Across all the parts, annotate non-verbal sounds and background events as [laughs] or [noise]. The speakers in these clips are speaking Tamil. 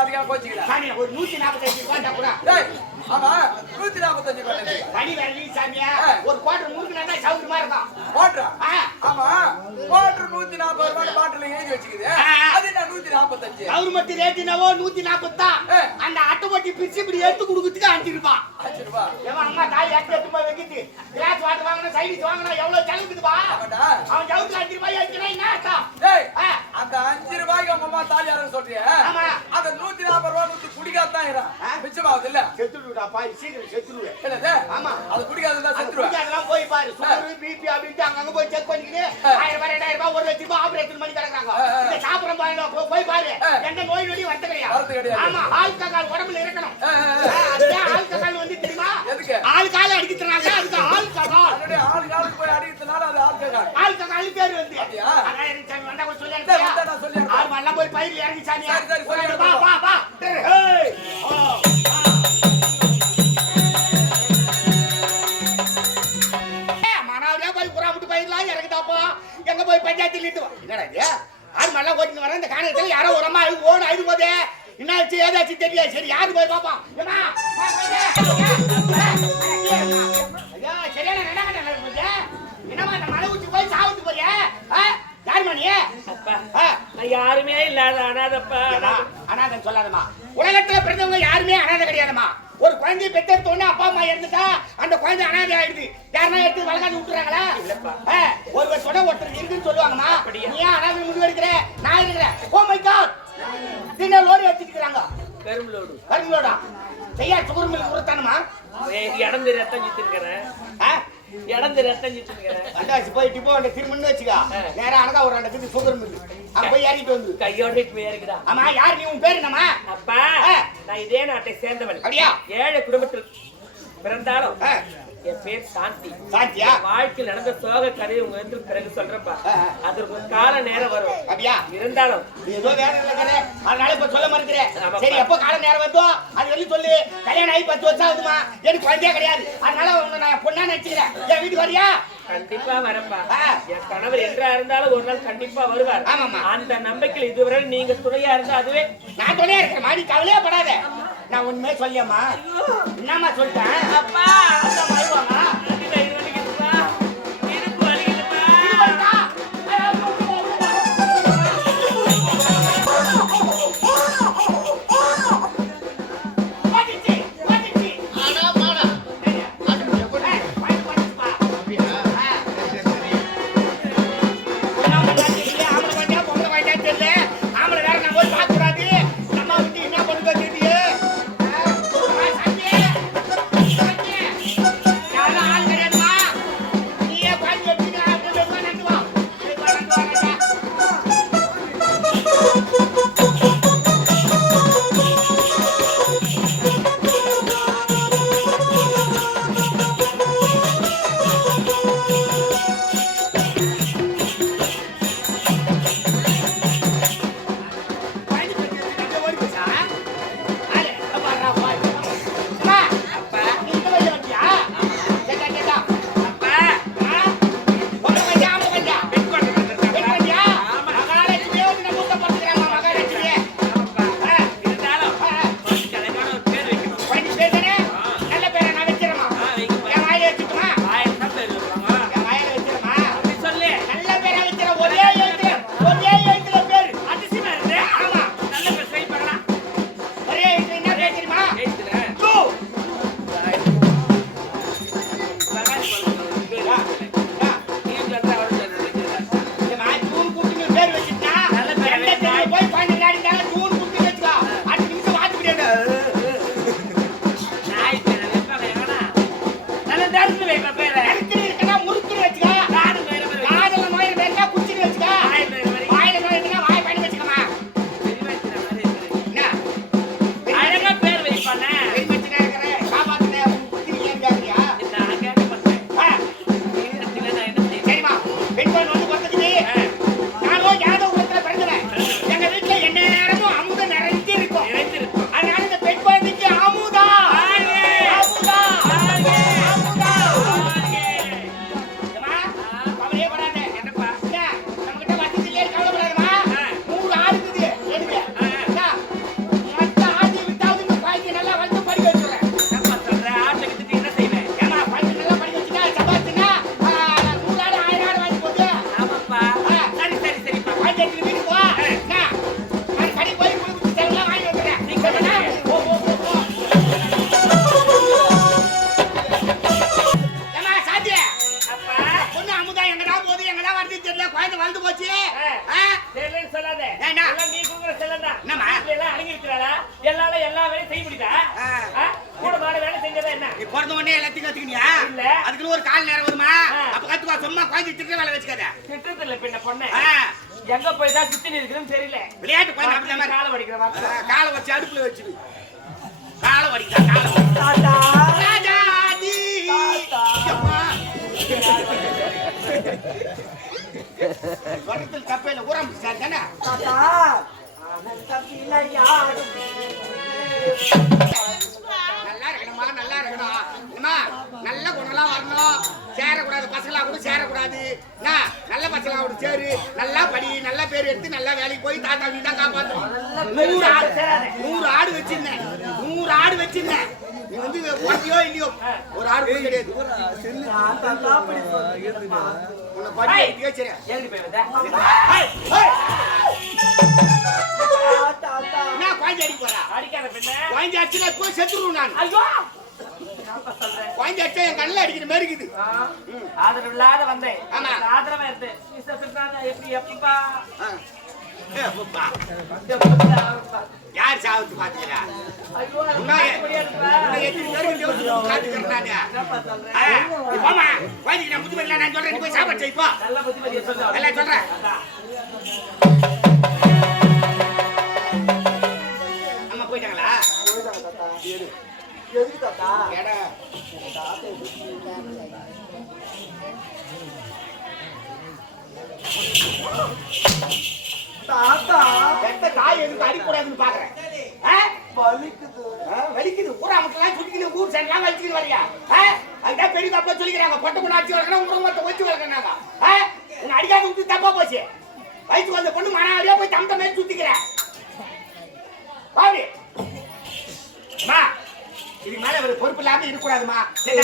அதிகம் போச்சுக்கிறேன் சாமி ஒரு நூத்தி நாற்பத்தஞ்சு ரூபாய் கூட ஆமா நூத்தி நாற்பத்தஞ்சு கொண்டு வழி வரலி சாமியா. ஒரு குவார்டர் முறுக்குனா சவுந்தரமா இருக்கும். ஆ. ஆமா. குவார்டர் நூத்தி நாற்பது ரூபாய் பாட்டில் எழுதி வச்சுக்குது. அது என்ன நூத்தி நாற்பத்தஞ்சு கவர்மெண்ட் ரேட்டுனாவோ நூத்தி நாற்பதுதான் ஆ. அந்த அட்டைப்பட்டி பிரிச்சு இப்படி எடுத்து கொடுக்கறதுக்கு அஞ்சு ரூபாய் அஞ்சு ரூபாய் ஏமா அம்மா தாய் எடுத்து எடுத்து போய் வைக்கிட்டு கிளாஸ் வாட்டர் வாங்கினா சைடிஸ் வாங்கினா எவ்வளவு செலவுக்குதுப்பா ஆமாடா. அவன் ஜவுத்துல அஞ்சு ரூபாய் எடுத்துனா என்ன அர்த்தம். அந்த அஞ்சு ரூபாய்க்கு அம்மா தாலி யாரும் சொல்றிய? ஆமா. அந்த நூத்தி நாற்பது ரூபாய் நூத்தி குடிக்காதான். மிச்சமாவது இல்ல? செத்துடுடா பாய் சீக்கிரம் ஆமா. அது செத்துருவேன் பாரு சுகர் பிபி அப்படின்ட்டு அங்கங்க போய் செக் பண்ணிக்கிட்டு. ஆயிரம் ரூபாய் ரெண்டாயிரம் ரூபாய் ஒரு லட்சம் ரூபாய் ஆபரேஷன் பண்ணி கிடக்குறாங்க. இந்த சாப்பிடும் பாருங்க போய் பாரு. எந்த நோய் நொடி வரது வரது கிடையாது கிடையாது. ஆமா ஆல்கஹால் உடம்புல இருக்கணும் அதுதான் ஆல்கஹால் வந்து தெரியுமா? ஆல்கஹால் அடிக்கிறதுனால அதுக்கு ஆல்கஹால் காலுக்கு போய் அடிக்கிறதுனால அது ஆல்கஹால் ஆல்கஹால் பேர் வந்து? அதான் சாமி வந்தா கொஞ்சம் சொல்லி. ஆறு மணிலாம் போய் பயிர் இறங்கி சாமியா சரி, சரி, சொல்லி வா. வா வா இட்டு வா. என்னடா இது? ஆறு மணிலாம் ஓட்டிட்டு வரேன் இந்த காரணத்துல யாரோ ஒரு அம்மா அழுது ஓடு அழுது போதே. என்னாச்சு ஏதாச்சும் தெரியாது சரி யாரு போய் பாப்பா. ஐயா, சரியான என்னம்மா இந்த மலை உச்சி போய் சாவுத்து போறியா? ஆ? யாரும்மா நீ? அப்பா யாருமே இல்லாத அனாதப்பா. ஏம்மா, அனாதைன்னு சொல்லாதம்மா. உலகத்துல பிறந்தவங்க யாருமே அனாதை கிடையாதும்மா. ஒரு குழந்தைய பெத்தெடுத்த உடனே அப்பா அம்மா இறந்துட்டா அந்த குழந்தை அனாதை ஆயிடுது. யாருன்னா எடுத்து வளர்க்காது விட்டுறாங்களா? ஒருவர் சொன்ன ஒருத்தர் இருக்குன்னு சொல்லுவாங்கம்மா? நீ ஏன் அனாதை முடிவு எடுக்கிற நான் இருக்கிறேன் ஓ மை காட் தின லோரி வச்சுக்கிறாங்க பெரும்பலோடு கருங்களோட செய்யா சுகர் மில் உரத்தானுமா? இடம் தெரிய ரத்தம் சுத்திருக்கிறேன் இடம் தெரிய ரத்தம் வந்தாச்சு போய் டிப்போ அந்த திருமணம் வச்சுக்கா ஆ. நேரா அனகா ஒரு ரெண்டு அங்க போய் இறங்கிட்டு வந்து கையோட இருக்குதா ஆமா யார் நீ உன் பேர் அப்பா. நான் இதே நாட்டை சேர்ந்தவன் அப்படியா? ஏழை குடும்பத்தில் பிறந்தாலும். என் பேர் சாந்தி. சாந்தியா? வாழ்க்கையில் நடந்த சோக கதையை உங்க வந்து பிறகு சொல்றப்பா. அதற்கு ஒரு கால நேரம் வரும். அப்படியா? இருந்தாலும். ஏதோ வேற இருக்கிற அதனால இப்ப சொல்ல மறுக்கிறேன். சரி எப்போ கால நேரம் வருதோ அது வந்து சொல்லு. கல்யாணம் ஆகி பத்து வருஷம் ஆகுதுமா? எனக்கு குழந்தையே கிடையாது. அதனால உன்னை நான் பொண்ணா நினைச்சுக்கிறேன். என் வீட்டுக்கு வரியா? கண்டிப்பா வரப்பா. என் கணவர் என்றா இருந்தாலும் ஒரு நாள் கண்டிப்பா வருவார். அந்த நம்பிக்கையில் இதுவரை நீங்க துணையா இருந்தா அதுவே நான் துணையா இருக்கிறேன் மாடி கவலையே படாத. நான் உண்மையே சொல்லியம்மா. என்னம்மா சொல்லிட்டேன்? அப்பா Va bene பிறந்த உடனே எல்லாத்தையும் கத்துக்கினியா இல்ல. அதுக்குன்னு ஒரு கால் நேரம் வருமா. அப்ப கத்துக்கோ சும்மா குழந்தை திட்டுற வேலை வச்சுக்காத திட்டத்துல இல்ல பின்ன பொண்ணு எங்க போய் தான் சுத்தி இருக்குன்னு தெரியல விளையாட்டு குழந்தை அப்படிதான் மாதிரி. காலை வடிக்கிற காலை வச்சு அடுப்புல வச்சிரு காலை வடிக்கா காலை. தாத்தா ராஜாதி. அம்மா. வருடத்தில் கப்பையில ஊரம் சார் தானே தாத்தா ஆனந்த பிள்ளையாடும் நல்லா இருக்கணுமா? நல்லா இருக்கணும். அம்மா நல்ல குணம்லாம் வரணும். சேரக்கூடாது. பசங்களா கூட சேரக்கூடாது. என்ன நல்ல பசங்களா கூட சேரு. நல்லா படி நல்ல பேர் எடுத்து நல்லா வேலைக்கு போய் தாத்தா நீ தான் காப்பாற்றணும் நூறு ஆடு நூறு ஆடு வச்சிருந்தேன். நூறு ஆடு வச்சிருந்தேன். நீ வந்து ஓட்டியோ இல்லையோ? ஒரு ஆடு கூட கிடையாது. உன்னை படி சரி என்ன குழந்தை அடிக்க போறா அடிக்காத பின்ன குழந்தை அடிச்சுனா போய் செத்துருவோம் நான் ஐயோ சொல்றேன் குழந்தை அடிச்சா என் கண்ணில் அடிக்கிற மாதிரி இருக்குது ஆ, ஆதரவு இல்லாத வந்தேன் ஆமா. ஆதரவா இருந்தேன் எப்படி எப்பப்பா ஆ. ஏ, அப்பப்பா. எப்பப்பா? யார் சாவத்து பாத்துக்கிறா நான் சொல்றேன் போய் பார்க்க இப்போ உன்னை எத்தனை தாத்தா பெத்த தாய் எதுக்கு அடிக்கக்கூடாதுன்னு பாக்குறேன். வலிக்குது வலிக்குது. ஊரா மக்கள்லாம் சுத்திக்கின்னு ஊர் சைடுலாம் வலிச்சுக்கின்னு வர்றியா? ஆ? அதுதான் பெரிய தப்பா சொல்லிக்கிறாங்க. பொட்டை பொண்ணு அடிச்சு வளர்க்கணும், உருவத்தை வச்சு வளர்க்கணும்னாங்க. ஆ? உன்னை அடிக்காத விட்டு தப்பா போச்சு வயசுக்கு வந்த பொண்ணு மனாவரியா போய் தம் தமே சுத்திக்கிற பாவி அம்மா இதுக்கு மேல ஒரு பொறுப்பு இல்லாம இருக்கக்கூடாதுமா?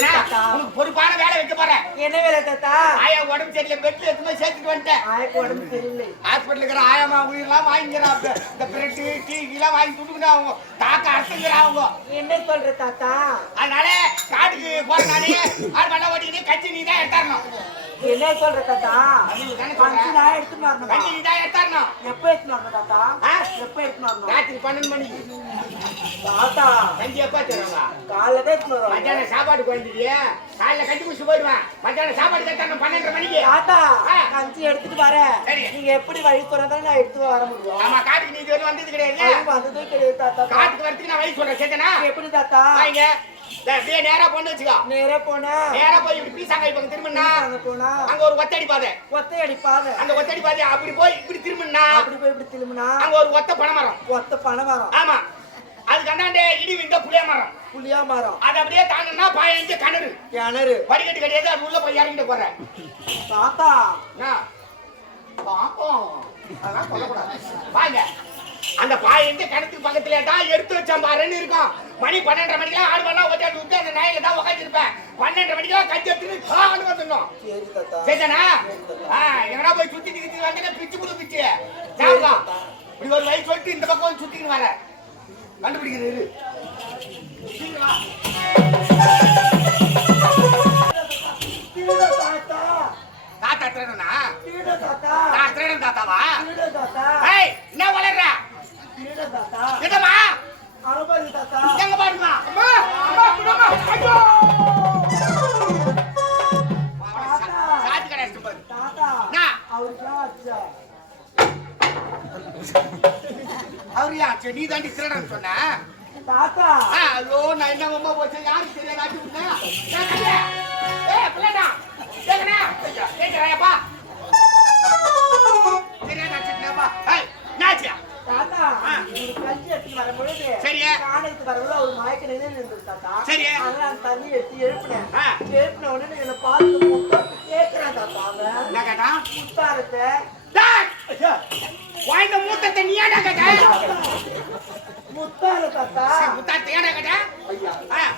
தாத்தா. உனக்கு பொறுப்பான வேலை வைக்க போறேன். என்ன வேலை தாத்தா? ஆயா உடம்பு சரியில்லை பெட்ல எடுத்து சேர்த்துட்டு வந்துட்டேன். ஆயக்கு உடம்பு சரியில்லை. ஹாஸ்பிட்டல் இருக்கிற ஆயாமா உயிரெல்லாம் வாங்கிக்கிறான் இந்த- பிரெட்டு டீ எல்லாம் வாங்கி கொடுக்குறா அவங்க. தாக்க அறுத்துக்கிறா அவங்க. என்ன சொல்ற தாத்தா? அதனால காட்டுக்கு போறனாலே ஆடு மண்ணை ஓட்டிக்கிட்டு கஞ்சி நீ தான் எடுத்தாரணும் என்ன சொல்ற தாத்தா? எடுத்துன்னு வரணுமா? கஞ்சி நீ தான் எடுத்தாரணும் எப்ப எடுத்துன்னு வரணும் தாத்தா? எப்ப வரணும்? ராத்திரி பன்னெண்டு மணிக்கு. தாத்தா. கஞ்சி எப்போ தருவாங்க? காலைல தான் மத்தியானம் சாப்பாடு குழந்தைக்கு காலைல கஞ்சி குடிச்சு போயிடுவேன். மத்தியானம் சாப்பாடு கட்டணும் பன்னெண்டரை மணிக்கு. தாத்தா. கஞ்சி எடுத்துட்டு வரேன். நீங்க எப்படி வழி சொன்னதாலும் நான் எடுத்து வர முடியும். ஆமா காட்டுக்கு நீ இது வரையும் வந்தது கிடையாது. அது வந்ததே கிடையாது தாத்தா. காட்டுக்கு வரதுக்கு நான் வழி சொல்றேன் சேத்தனா எப்படி தாத்தா? வாங்க அப்படியே நேரா பொண்ணு வச்சுக்கோ. நேரா போனா? நேரா போய் இப்படி பீசாங்காய் பக்கம் திரும்பினா அங்க போனா? அங்க ஒரு ஒத்தடி பாதை ஒத்தை அடிப்பாத. அந்த ஒத்தடி பாதை அப்படி போய் இப்படி திரும்பினா அப்படி போய் இப்படி திரும்பினா? அங்க ஒரு ஒத்த பனை மரம் ஒத்த பணம் வரும் ஆமா. அதுக்கு அந்தாண்டே இடி விண்ட புளிய மரம் புளியா மரம் அது அப்படியே தாண்டனா பாயஞ்சு கிணறு. கிணறு. வடிகட்டு கிடையாது அது உள்ள போய் இறங்கிட்டு போறேன். தாத்தா? பாப்போம். அதெல்லாம் சொல்லக்கூடாது. வாங்க. அந்த பாயஞ்சு கிணத்துக்கு பக்கத்துல தான் எடுத்து வச்ச பாருன்னு இருக்கும். மணி பன்னெண்டரை மணிக்கெல்லாம் ஆடு மணி ஒட்டாட்டு விட்டு அந்த நாயில தான் உட்காந்துருப்பேன் பன்னெண்டரை மணிக்கெல்லாம் கஞ்சி எடுத்துன்னு கான்னு வந்துடணும். சரிதானா? ஆ எங்கடா போய் சுத்தி திக்கி வந்து பிச்சு புடு பிச்சு. இப்படி ஒரு வயசு சொல்லிட்டு இந்த பக்கம் வந்து சுத்திக்கின்னு வர கண்டுபிடிக்கிறது இரு சீக்கிரம் வா. திருட [laughs] தாத்தா தாத்தா திருடனா நான் திருடன் தாத்தாவா ஏய் என்ன வளர்ற திருட எங்க பாருமா அம்மா அம்மா ஐயோ கடை பாரு தாத்தா நீ தாண்டி திருடன் சொன்ன? தாத்தா ஐயோ நான் என்ன அம்மா போச்சு யாருக்கு தெரியாது ஆட்டி விட்டேன். ஏய், பிள்ளைடா. கேக்குறா? கேக்குறாயாப்பா? தெரியாத ஆட்டிட்டேன்ப்பா. ஏய், என்னாச்சு? தாத்தா ஆ. நீங்க கஞ்சி எடுத்துட்டு வரும் பொழுது சரி. காணத்துக்கு வரவுல ஒரு மயக்க இருந்தது தாத்தா சரி. அதனால அந்த தண்ணி எடுத்து எழுப்பினேன். எழுப்பின உடனே என்னை பார்த்து கேட்கிறேன் தாத்தா அவன் என்ன கேட்டான்? முத்தாரத்தை வாய்ந்த மூத்தத்தை நீ கேட்ட? முத்தார தாத்தா சரி, முத்தாத்தை ஏன்டா கேட்ட?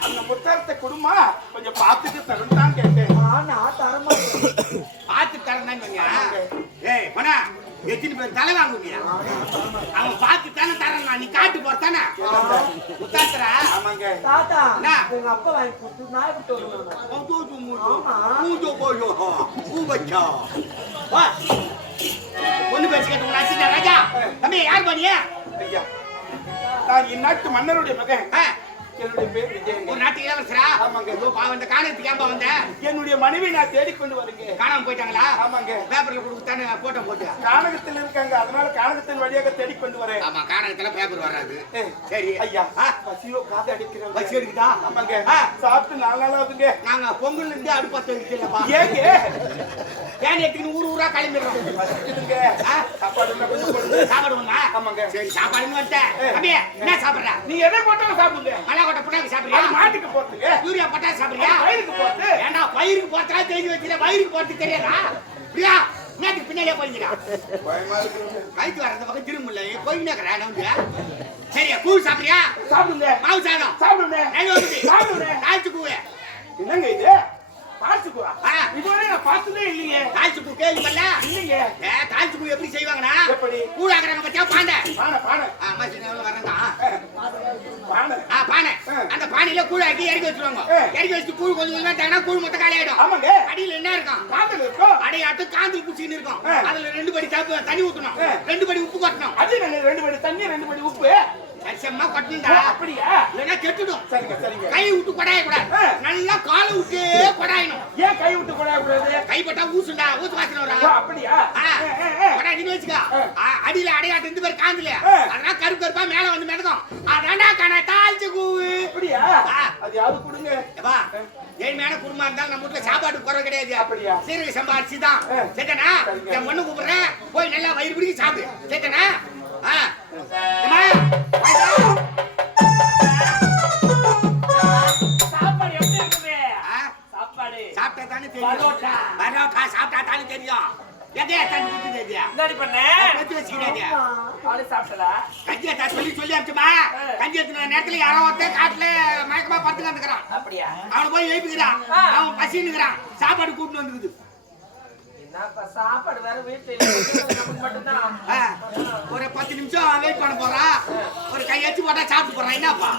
அந்த புத்தகத்தை கொடுமா. கொஞ்சம் பார்த்துட்டு தரும் தான் கேட்டேன் ஆனா தரமாட்டேன். பார்த்து தரேன்தான் சொன்னியா? ஏய், போடா. எத்தனை பேர் தலை வாங்குவீங்க? அவன் பார்த்து தானே தரேன் நீ காட்டு போறதானே முத்தாத்துறா ஆமாங்க. தாத்தா? எங்க அப்பா வாங்கி கொடுத்து நாய் விட்டு வரணும். ஒண்ணு பேசி கேட்டு ராஜா தம்பி யார் பண்ணிய ஐயா. நான் இந்நாட்டு மன்னருடைய மகன். என்னுடைய பேர் ஒரு நாட்டு இளவரசரா? ஆமாங்க. இதோ பாவம் இந்த காணத்துக்கு ஏன்பா வந்த? என்னுடைய மனைவி நான் தேடிக்கொண்டு வரேங்க. காணாம போயிட்டாங்களா? ஆமாங்க. பேப்பர்ல கொடுத்தானே போட்டோ போட்டு? கானகத்தில் இருக்காங்க. அதனால கானகத்தின் வழியாக தேடிக்கொண்டு வரேன். ஆமா காணகத்துல பேப்பர் வராது. சரி. ஐயா பசியோ காது பசி எடுக்குதா ஆமாங்க. சாப்பிட்டு நாலு நாள் ஆகுதுங்க. நாங்க பொங்கல் இருந்து அடுப்பத்து வைக்கலப்பா ஏங்க? ஏன் எடுத்துக்கின்னு ஊர் ஊரா கிளம்பிடுறோம்? சாப்பாடு ஆமாங்க. சரி சாப்பாடுன்னு வந்துட்டேன். என்ன சாப்பிடுற? நீ எதை போட்டாலும் சாப்பிடுங்க. மல்லாக்கொட்டை புண்ணாக்கு சாப்பிடுறியா? மாட்டுக்கு போட்டுங்க யூரியா பட்டா சாப்பிடுறியா? வயிறுக்கு போட்டு. ஏண்டா பயிருக்கு போறதா தெரிஞ்சு வச்சுல வயிறுக்கு போறது தெரியாதா? பிரியா நேற்றுக்கு பின்னாடியே போய்க்கிறா கைத்து வர அந்த பக்கம் திரும்பல போய்க்கினாக்கிறா வந்து சரியா கூழ் சாப்பிடுறியா? சாப்பிடுங்க. மாவு சாதம்? சாப்பிடுங்க. சாப்பிடுங்க. தாழ்த்து கூவே என்னங்க இது? பாத்துக்குவா ஆ. இதுவரை நான் பார்த்ததே இல்லையே. தாழ்த்து கூ கேள்வி பண்ணல இல்லைங்க ஏ எப்படி செய்வாங்கண்ணா? எப்படி? கூழ் ஆக்குறாங்க பத்தியா? பாண்டை பானை பானை. ஆமா சின்ன வரேன் பானை. ஆ பானை. அந்த பானையில இறக்கி வச்சிருவாங்க. இறக்கி வச்சுட்டு கூழ் கொஞ்சம் கொஞ்சமா தாங்கன்னா கூழ் மொத்தம் காலி ஆயிடும் ஆமாங்க அடியில என்ன இருக்கும்? காதல் இருக்கும். அடையாட்டு காந்தில் பூச்சின்னு இருக்கும். அதுல ரெண்டு படி தண்ணி ஊத்தணும். ரெண்டு படி உப்பு கொட்டணும். அது ரெண்டு படி தண்ணி ரெண்டு படி உப்பு. சரிசமா ஓ, கொட்டணும்டா அப்படியா? இல்லைன்னா கெட்டுடும். சரிங்க சரிங்க. கை விட்டு கொடாய கூடாது. நல்லா காலை விட்டு கொடாயணும். ஏன் கை விட்டு கொடையா கூடாது? கைப்பட்டா ஊசுண்டா? ஊத்து வாசனை ஓ, வரும் அப்படியா. கொடாதுன்னு வச்சுக்கோ. அடியில அடையாட்டு இந்த பேர் காந்தில. அதெல்லாம் கருப்பு கருப்பா மேல வந்து மிதக்கும். அதான்டா கண தாழ்ச்சி கூவு. அப்படியா. அது யாரு கொடுங்க? ஏப்பா, ஏழ்மையான குடும்பம் இருந்தாலும் நம்ம வீட்டுல சாப்பாடு குறை கிடையாது. அப்படியா? சீரக சம்பா அரிசி தான் சரிங்க. என் பொண்ணு கூப்பிடுறேன் போய் நல்லா வயிறு பிடிக்க சாப்பிடு. சரிதானா ஆ. பரோட்டா. சாப்பிட்டா தானே தெரியும். எதையா தண்ணி குத்து தெரியா என்னடி பண்ண. பத்தி வச்சுக்கிறாங்க பாடு சாப்பிட்டலா கஞ்சி தா சொல்லி சொல்லி அனுப்பிச்சுமா? கஞ்சி எடுத்துன நேரத்துல யாரோ ஒருத்தன் காட்டுல மயக்கமா படுத்து வந்துக்கிறான். அப்படியா? அவனை போய் எழுப்பிக்கிறான். அவன் பசின்னுக்கிறான். சாப்பாடு கூட்டிட்டு வந்துருக்குது. சாப்பாடு வேற வீட்டுல ஒரு பத்து நிமிஷம் வெயிட் பண்ண போறான் ஒரு கையெழுத்து போட்டா சாப்பிட்டு போறான் என்னப்பா?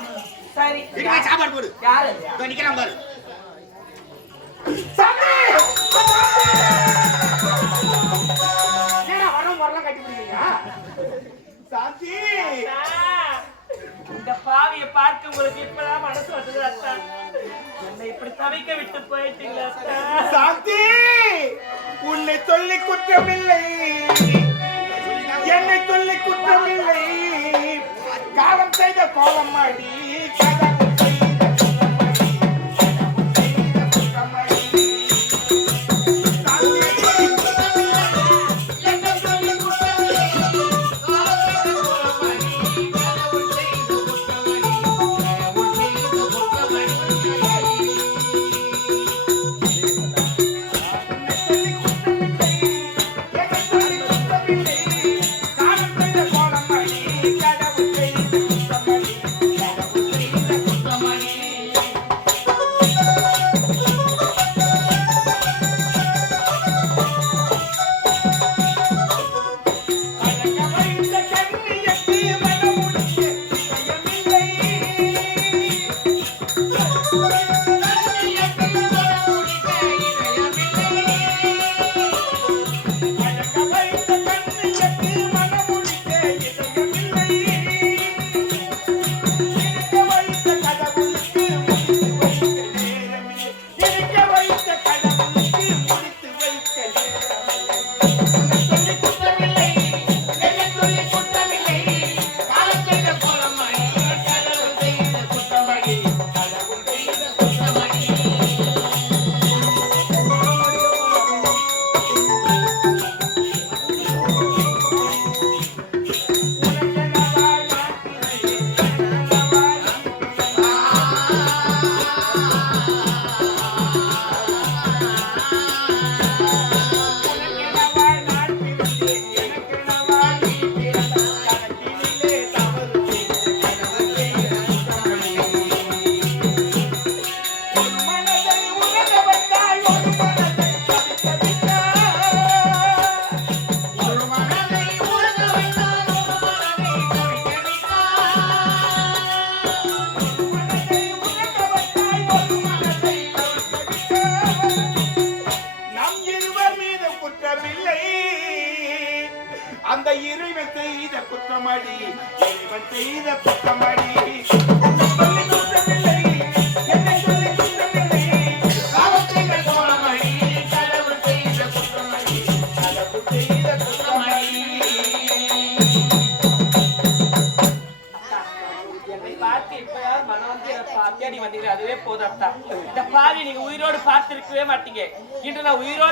சரி. இதுக்கு சாப்பாடு போடு. யாரு? நிக்கிறான் பாரு. சாந்தி! இந்த பாவியை பார்க்க உங்களுக்கு இப்பதான் மனசு வந்தது அத்தா. என்னை இப்படி தவிக்க விட்டு போயிட்டீங்க சாந்தி உன்னை சொல்லி குற்றமில்லை. என்னை சொல்லி குற்றமில்லை. காலம் செய்த கோலம் அடி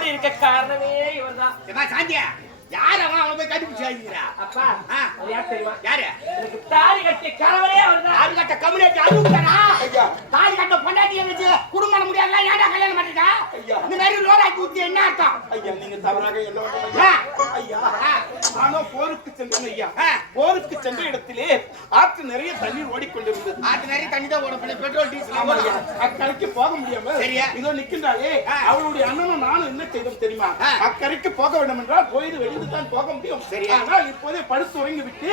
உயிரோடு இருக்க காரணமே இவர்தான். ஏம்மா, சாந்தியா? யார் அவன்? போய் அப்பா யார் தெரியுமா? யாரு? எனக்கு தாலி கட்டிய கணவரே அவர்தான். ஆறு கட்ட கம்யூனிட்டி அனுப்புறா தாலி கட்ட பொண்டாட்டி இருந்துச்சு குடும்பம் பண்ண முடியாதுல ஏன்டா கல்யாணம் பண்ணிட்டா? ஐயா. இந்த மாதிரி லோடாக்கி ஊத்தி என்ன அர்த்தம் ஐயா நீங்க தவறாக என்ன ஆ. ஐயா. நானோ போருக்கு சென்றேன் ஐயா. போருக்கு சென்ற இடத்திலே ஆற்று நிறைய தண்ணீர் ஓடிக்கொண்டிருந்தது ஆத்து நிறைய தண்ணி தான் ஓடும் பெட்ரோல் டீசல். அக்கறைக்கு போக முடியாம சரியா. இதோ நிக்கின்றாயே ஆ. அவளுடைய அண்ணனும் நானும் என்ன செய்தோம் தெரியுமா. அக்கறைக்கு போக வேண்டும் என்றால் போயிடு வெளிந்து தான் போக முடியும் சரியா. ஆனால் இப்போதே படுத்து உறங்கி விட்டு.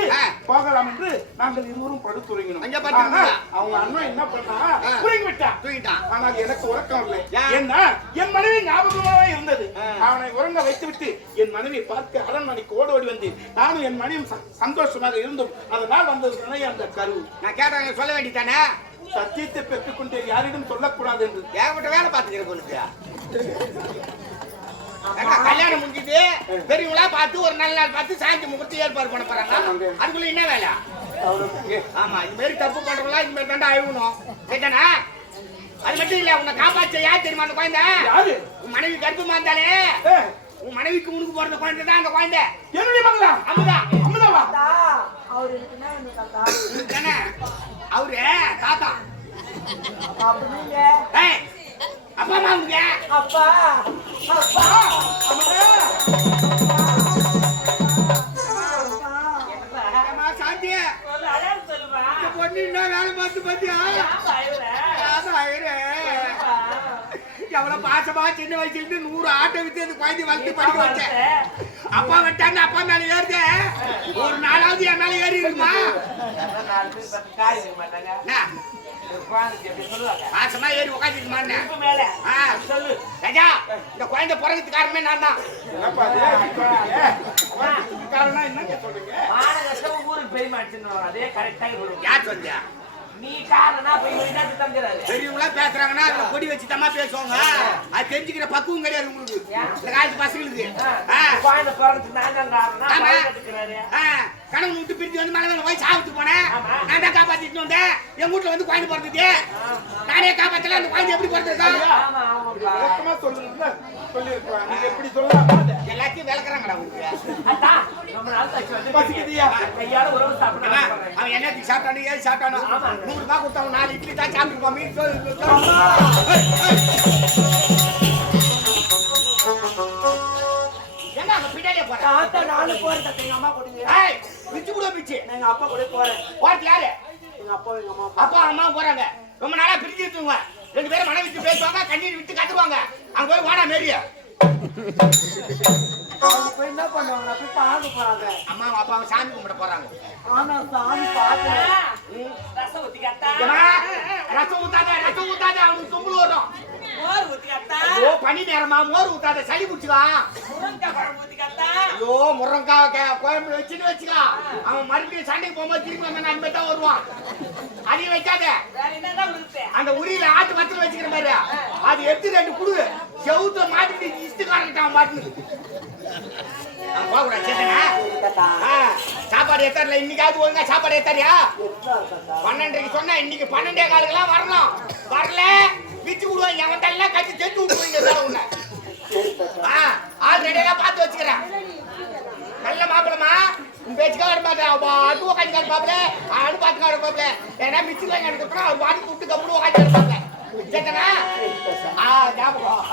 போகலாம் என்று நாங்கள் இருவரும் படுத்து உறங்கினோம் அங்க படுத்து ஆனால் அவங்க அண்ணன் என்ன பண்ணா ஆ. உறங்கி விட்டான் தூங்கிட்டான் ஆனால் எனக்கு உறக்கம் இல்லை? ஏன்னா என் மனைவி ஞாபகமாவே இருந்தது. அவனை உறங்க வைத்து விட்டு என் மனைவி பார்க்க அரண்மனைக்கு ஓடி ஓடி வந்து நானும் என் மனைவியும் சந்தோஷமாக இருந்தோம். அதனால் வந்தது அந்த கரு. நான் கேட்டவங்க சொல்ல வேண்டியதானே சத்தியத்தை பெற்றுக்கொண்டு யாரிடம் சொல்லக்கூடாது என்று. ஏகப்பட்ட வேலை பார்த்துக்கிற பொழுது கல்யாணம் முடிஞ்சது? பெரியவங்களா பார்த்து ஒரு நல்ல நாள் பார்த்து சாந்தி முகூர்த்தி ஏற்பாடு பண்ண போறாங்க அதுக்குள்ள என்ன வேலை? ஆமா இது மாதிரி தப்பு பண்றவங்களா இது மாதிரி தாண்டா அழுகணும் சரிதானா? அது மட்டும் இல்ல உன்னை காப்பாற்ற யார் தெரியுமா அந்த குழந்தை? யாரு? உன் மனைவி கர்ப்பமா இருந்தாலே உன் மனைவிக்கு முன்னுக்கு போறது குழந்தை தான் அந்த குழந்தை. என்னுடைய மகளா? அமுதா. அமுதாவா? தானே அவரு தாத்தா? அப்பா அம்மா உங்க? அம்மா பாசமா சின்ன வயசுல இருந்து நூறு ஆட்டோ வித்து அந்த குழந்தை வளர்த்து படிக்க வச்சேன். அப்பா வெட்டாங்க அப்பா மேல ஏறுது. ஒரு நாளாவது என் மேல ஏறி இருக்குமா என்ன? பாசமா ஏறி ஆ. சொல்லு. ராஜா இந்த குழந்தை பிறகுக்கு காரணமே நான் தான் காரணம் என்னங்க சொல்றீங்க? ஊருக்கு பெரிய மாட்டுன்னு அதே கரெக்டா வரும் யார் சொன்னியா நீ காரணம்னா போய் பெரியவங்களா பேசுறாங்கன்னா அதுல கொடி வச்சு தம்மா பேசுவாங்க. அது தெரிஞ்சுக்கிற பக்குவம் கிடையாது உங்களுக்கு. இந்த காலத்து பசங்களுக்கு. குழந்தை நான் தான் காரணம் ஆ, கணவன் விட்டு பிரிஞ்சு வந்து மலை மேல போய் சாப்பிட்டு போனேன். நான் தான் காப்பாத்திட்டு வந்தேன். என் வீட்டுல வந்து குழந்தை பிறந்தது நானே காப்பாத்தல அந்த குழந்தை எப்படி பிறந்திருக்கா ஆமா ஆமாப்பா விளக்கமா சொல்லுங்க எப்படி சொல்லலாம்? எல்லாத்தையும் விளக்குறாங்கடா அவன் என்னத்துக்கு சாப்பிட்டானு ஏது சாப்பிட்டானோ. நூறு ரூபாய் கொடுத்தவன் நாலு இட்லி தான் சாப்பிட்டு மீன் அங்க பின்னாடியே போறேன். தாத்தா நானும் போறேன் தாத்தா எங்க அம்மா கொடுங்க ஏய், பிச்சு கூட பிச்சு. எங்க அப்பா கூட போறேன். போறது யாரு? எங்க அப்பா எங்க அம்மா அப்பா. அம்மா போறாங்க. ரொம்ப நாளா பிரிஞ்சு இருக்குங்க ரெண்டு பேரும் மனை விட்டு பேசுவாங்க கண்ணீர் விட்டு கத்துவாங்க. அங்க போய் வாடா மேரிய போய் என்ன பண்ணுவாங்க? போய் போறாங்க. அம்மா அப்பாவும் சாமி கும்பிட போறாங்க. ஆனா சாமி பார்க்கல ரசம் ஊத்தி கத்தா ஏம்மா, ரசம் ஊத்தாத ரசம் ஊத்தாத அவனுக்கு தும்புல வரும். மோர் ஐயோ பனி நேரமா மோர் ஊத்தாத சளி பிடிச்சுக்கா முருங்கக்காய் பழம் ஐயோ முருங்கக்காய் கே- குழம்பு வச்சுட்டு வச்சுக்கா. அவன் மறுபடியும் சண்டைக்கு போகும்போது திரும்பி வந்தா அந்த மாதிரி தான் வருவான். அதையும் வைக்காத. அந்த உரியில ஆட்டு வத்துல வச்சுக்கிற மாதிரி. அது எடுத்து ரெண்டு குடு செவுத்துல மாட்டிட்டு சேத்தனா ஆ, சாப்பாடு எத்தாரில்ல இன்னைக்காவது ஒழுங்கா சாப்பாடு எத்தாரியா பன்னெண்டரைக்கு சொன்னா இன்னைக்கு பன்னெண்டே காலுக்கெல்லாம் வரணும் வரல. பிச்சு விடுவாங்க. அவன் எல்லாம் கட்டி செத்து விட்டுருவீங்க உன்னை. ஆ ஆள் ரெடியெல்லாம் பார்த்து வச்சுக்கிறேன். நல்ல மாப்பிளமா உன் பேச்சுக்கா வர மாட்டேன். பாட்டு உட்காந்து மாப்பிள ஆடு பார்த்துக்கா வர மாப்பிள ஏன்னா மிச்சு வாங்கி எடுக்கிறோம் அவன் பாட்டு விட்டு கம்முன்னு உட்காந்து இருப்பாங்க சேத்தனா ஆ ஞாபகம்.